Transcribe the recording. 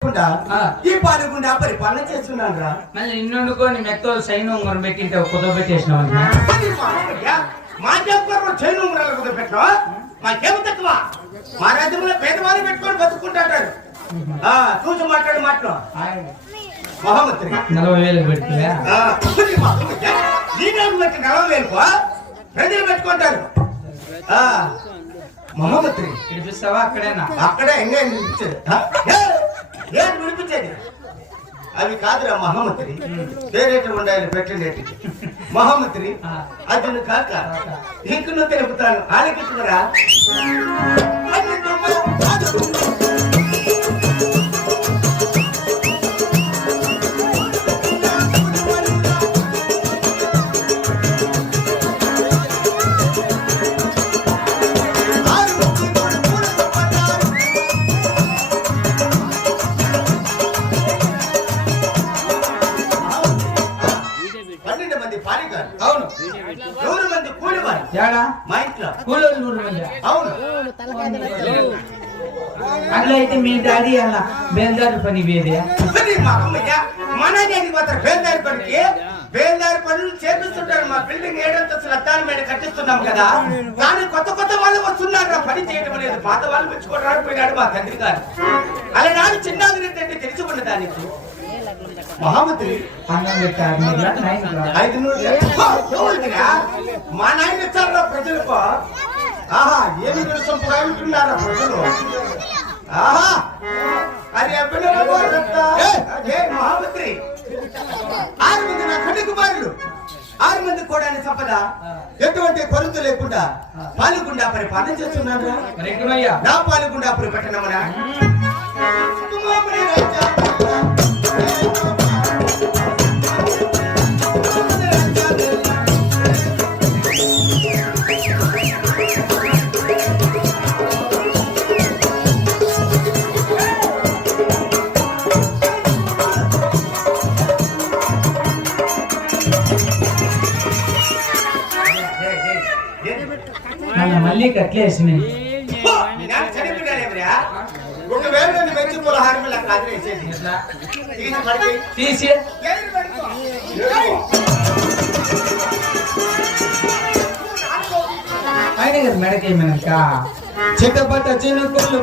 ఈ పాలకుండా పరిపాలన చేస్తున్నాను రా. మళ్ళీ నిన్నుకొని మెత్తో సైన్ ఉంగరం పెట్టింటే కుదవ పెట్టేసినావు. మా చెప్పారు చైన్ ఉంగరాలు కుదవ పెట్టినా మాకేమి తక్కువ. మా రాజ్యంలో పేదవాళ్ళు పెట్టుకొని బతుకుంటాడు. చూసి మాట్లాడు మాట్లాడు మహామంత్రి 40,000 పెడుతున్నా 40,000 ప్రజలు పెట్టుకుంటారు. మహామంత్రి వినిపిస్తావా? అక్కడేనా? అక్కడే ఎంగా వినిపించేది. ఏంటి వినిపించేది? అవి కాదురా మహామంత్రి, వేరేటి ఉండాలి పెట్టండి. మహామంత్రి అది కాక ఇంక నువ్వు తెలుపుతాను ఆలకించుకురా. అవును 100 మంది కూలివారు. మా ఇంట్లో కూలోళ్ళు 100 మంది. అవును. అట్లా అయితే మీ డాడీ అలా బేల్దారి పని వేదే మన డాడీ మాత్రం బేల్దారి పనికి బేల్దారి పనులు చేపిస్తుంటారు. మా బిల్డింగ్ 7 అద్దాల మీద కట్టిస్తున్నాం కదా, కానీ కొత్త వాళ్ళు వస్తున్నారు. పని చేయడం లేదు. పాత వాళ్ళు మెచ్చుకోవడానికి పోయినాడు మా తండ్రి గారు. అలా నాడు చిన్నాగిరెడ్డి అంటే తెలుసుకున్న దానికి మహామంత్రి అన్నం పెట్టారు. 500 మా నాయన ఇచ్చారా ప్రజలకు. ఆహా ఏమి తెలుసుకుంటున్నారా ప్రజలు. ఆహా అది మహామంత్రి 6 మంది నా కటి కుమారులు, 6 మంది కూడా సంపద ఎటువంటి కొరత లేకుండా పాలుగుండా పరిపాలన చేస్తున్నారా. నా పాలుగుండా పట్టణమనా మళ్ళీ కట్లేసి తీసి ఆయన కదా మెడకేమనక చిట్టపట్ట చినుకులు